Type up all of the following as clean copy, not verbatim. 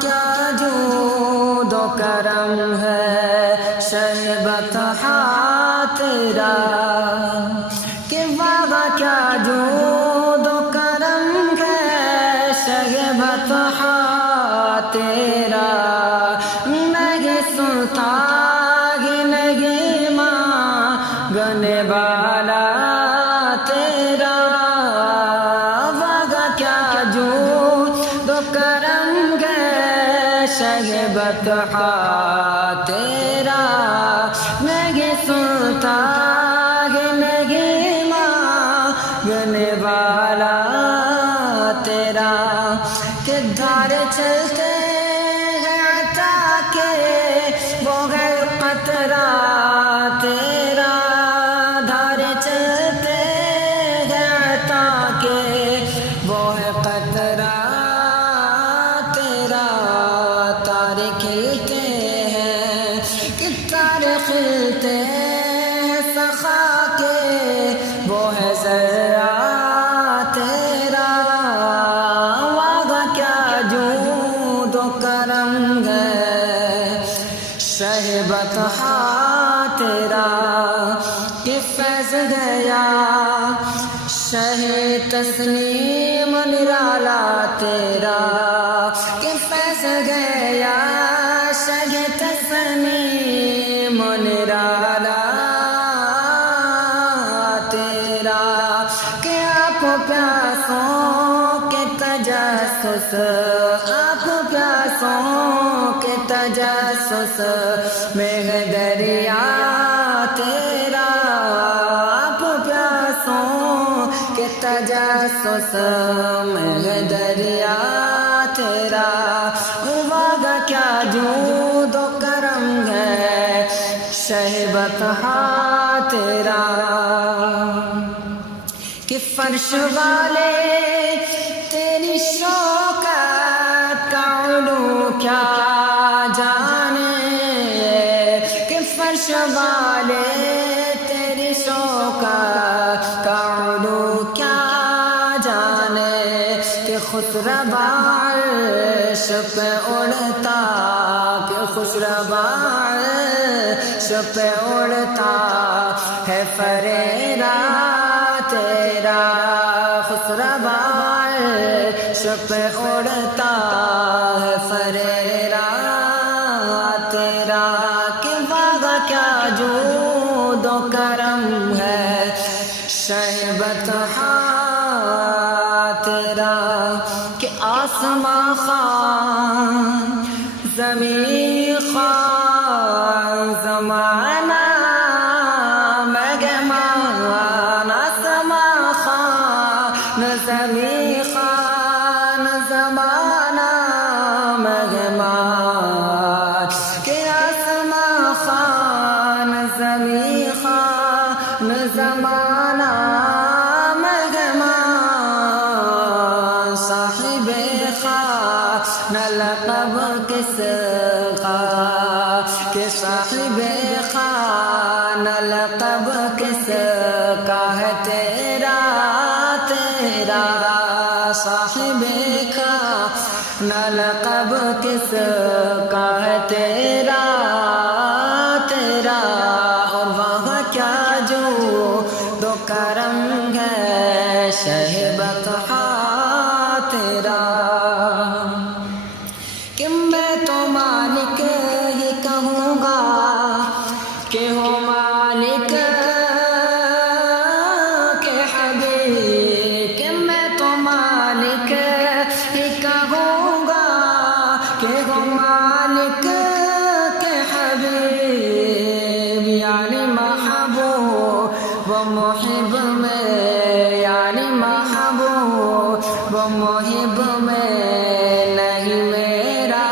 کیا جود و کرم ہے شہ بطحا تیرا، کہ واہ کیا جود و کرم ہے شہ بطحا تیرا، نہیں سنتا نہیں مانگنے والا تیرا، واہ کیا جود و کرم ہے شہ بطحا تیرا، نہیں سنتا نہیں مانگنے والا تیرا، کہ دھار چلتے ہیں عطا کے وہ ہے قطرہ تیرا، دھار چلتے ہیں عطا کے وہ ہے قطرہ تیرا، تارے کھلتے ہیں کہ تارے کھلتے ہیں سخا کے وہ ہے ذرہ تیرا، واہ کیا جود و کرم ہے شہ بطحا تیرا، کہ فیض گیا شہ تسلیم نرالا تیرا، کہ فیض گیا شہ تسلیم نرالا تیرا، کہ آپ پیاسوں کے تجسس، آپ پیاسوں کے تجسس میں ہے دریا تیرا، آپ پیاسوں کے تجسس میں ہے دریا تیرا، واہ کیا جود و کرم ہے شہ بطحا تیرا، کہ فرش والے تیری شوکت کا علو کیا جانے، کہ فرش والے تیری شوکت کا علو کیا جانے، کہ خسروا عرش پہ اڑتا، کہ خسروا عرش پہ اڑتا ہے فریرا تیرا، خسروا عرش پہ اڑتا ہے فریرا تیرا، کہ واہ کیا جود و کرم ہے شہ بطحا تیرا، کہ آسمان خوان زمین خوان زمانہ مگمان، آسمان خوان زمین خوان زمانہ مگمان، کہ آسمان خوان زمین خوان زمانہ مگمان، صاحب خان لقب کس کا، کہ صاحب خان لقب کس کا ہے تیرا تیرا، صاحب خان لقب کس کا ہے تیرا تیرا، اور وہاں کیا جود و کرم ہے شہ بطحا تیرا، کہ میں تو مالک ہی کہوں گا کہ ہو مالک کے حبیب، کہ میں تو مالک ہی کہوں گا کہ ہو مالک کے حبیب، یعنی محبوب و محب میں، یعنی محبوب و محب میں نہیں میرا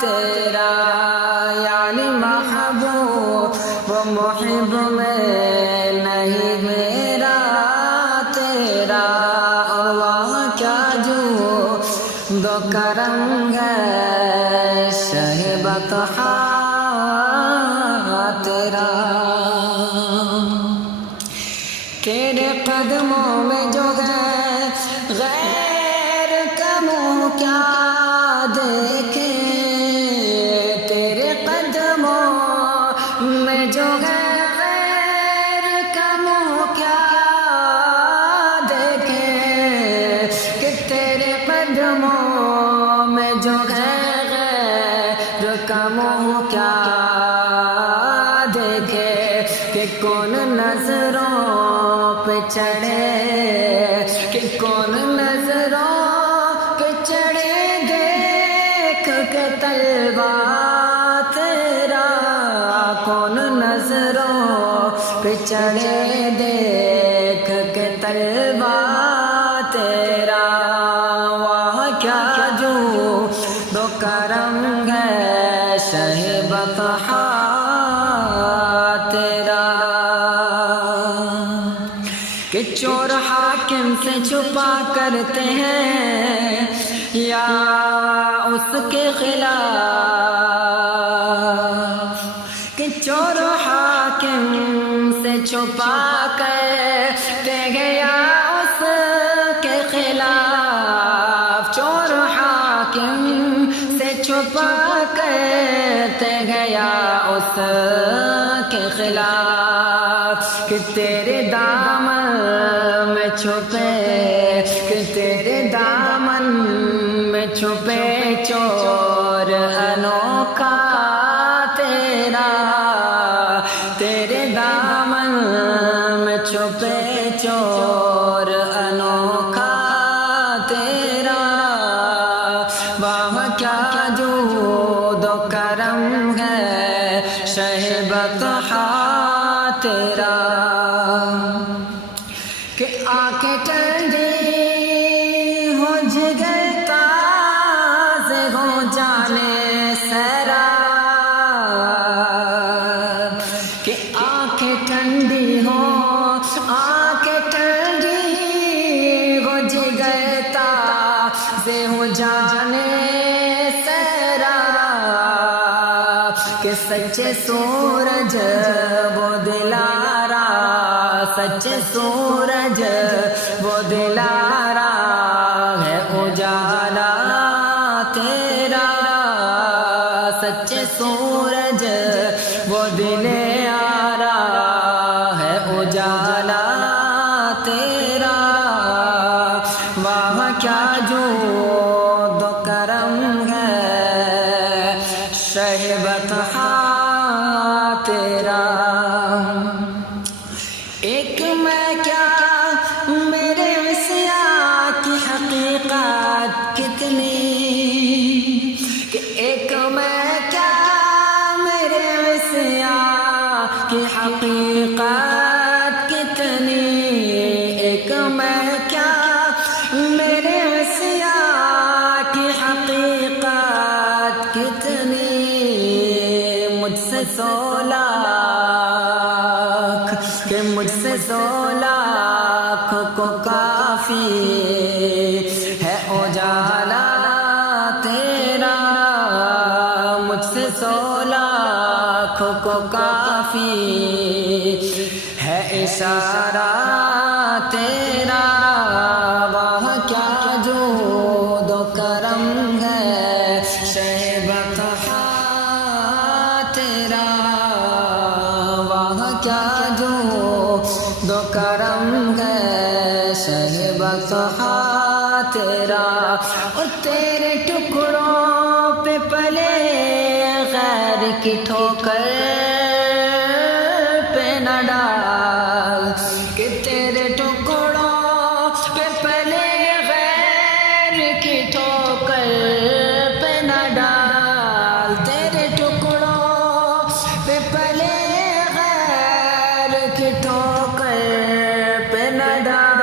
تیرا، یعنی محبوب و محب میں نہیں میرا تیرا، اور وہاں کیا جود و کرم ہے شہ بطحا تیرا، تیرے قدموں میں جو ہے غیر کا منہ کیا دیکھے، دیکھ کے طلبہ تیرا کون نظروں پہ چڑھے دیکھ کے طلبہ تیرا واہ کیا جو دو کرم ہے شہ بطحا تیرا کہ چور حاکم سے چھپا کرتے ہیں یا اس کے خلاف کہ چور حاکم سے چھپا کرتے ہیں یا اس کے خلاف چور حاکم سے چھپا کرتے ہیں یا اس کے خلاف کہ تیرے دامن میں چھپے کہ تیرے دامن میں چھپے چور انوکھا تیرا تیرے دامن میں چھپے چور انوکھا تیرا واہ کیا جود و کرم ہے شہ بطحا تیرا کہ آنکھیں ٹھنڈی ہو جگر تازے ہو جانے سیرا کہ آنکھیں ٹھنڈی ہو آنکھیں ٹھنڈی ہو جگر تازے ہو جانے سیرا کہ سچے سورج وہ دلارا سچے سورج وہ دلارا ہے اجالا تیرا سچے سورج وہ دلارا ہے اجالا تیرا واہ کیا جود و کرم ہے شہ بطحا تیرا ایک میں کیا میرے عصیاں کی حقیقت کتنی کہ ایک میں کیا میرے عصیاں کی حقیقت کتنی ایک میں کیا میرے عصیاں کی حقیقت کتنی مجھ سے 100 لاکھ کہ مجھ سے 100 لاکھ کو کافی ہے اجالا تیرا مجھ سے 100 لاکھ کو کافی ہے اشارہ تیرا واہ کیا جود و کرم ہے شہ بطحا تیرا واہ کیا جود و کرم ہے شہ بطحا تیرا اور تیرے ٹکڑوں پہ پلے غیر کی ٹھوکر پہ نہ ڈال کہ تیرے ٹکڑوں پہ پلے غیر کی ٹھوکر پہ نہ ڈال تیرے ٹکڑوں پہ پلے غیر کی ٹھوکر پہ نہ ڈال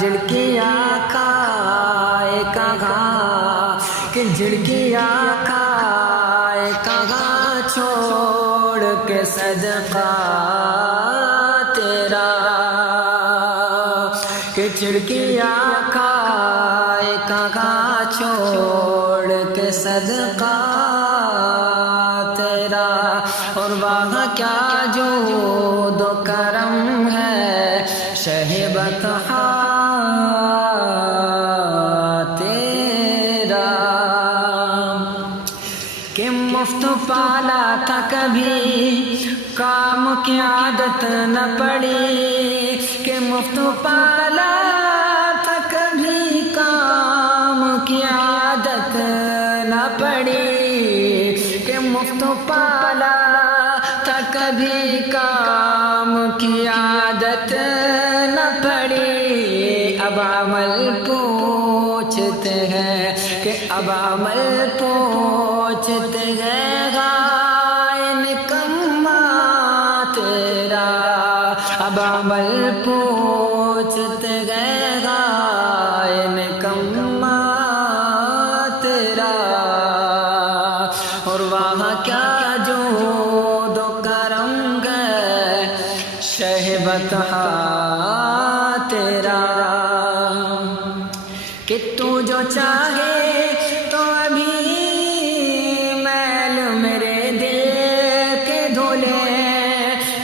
جھڑکیاں کھائے کہاں کہ جھڑکیاں کھائے کہاں چھوڑ کے صدقہ تیرا کہ جھڑکیاں کھائے کہاں چھوڑ کے صدقہ تیرا اور واہ کیا جود و کرم ہے شہ بطحا تیرا کہ مفت پالا تھا کبھی کام کی عادت نہ پڑی کہ مفت پالا تھا کبھی کام کی عادت نہ پڑی کہ مفت پالا تھا کبھی کام کی عادت نہ پڑی اب عمل پوچھتے ہیں کہ اب عمل پوچھتے ہیں غائے نکما تیرا، اب عمل پوچھتے ہیں غائے نکما تیرا، اور وہاں کیا جود و کرم ہے شہ بطحا تیرا، کہ تو جو چاہے تو ابھی میل میرے دل کے دھولے،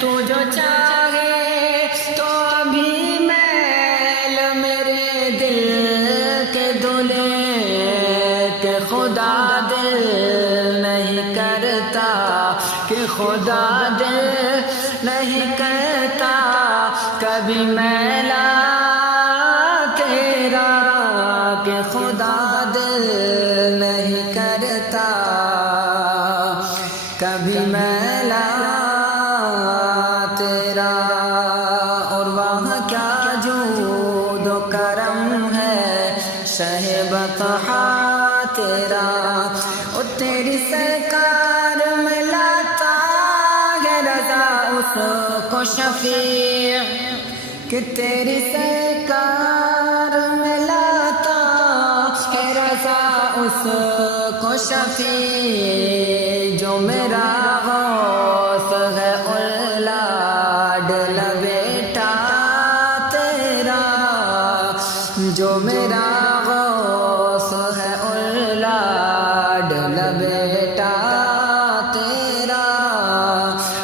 تو جو چاہے تو ابھی میل میرے دل کے دھولے، کہ خدا دل نہیں کرتا، کہ خدا دل نہیں کرتا کبھی میلا تیرا، کہ خدا دل نہیں کرتا کبھی میلا تیرا، اور وہاں کیا جود و کرم ہے شہ بطحا تیرا، اور تیری سرکار میں لاتا ہے رضا اس کو شفیع، کہ تیری سرکار میں لاتا ہے رضا اس کو شفیع، جو میرا غوث ہے لاڈلا بیٹا تیرا، جو میرا غوث ہے لاڈلا بیٹا تیرا،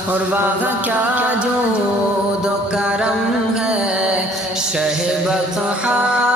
اور وہاں کیا جود و کرم ہے شہ بطحا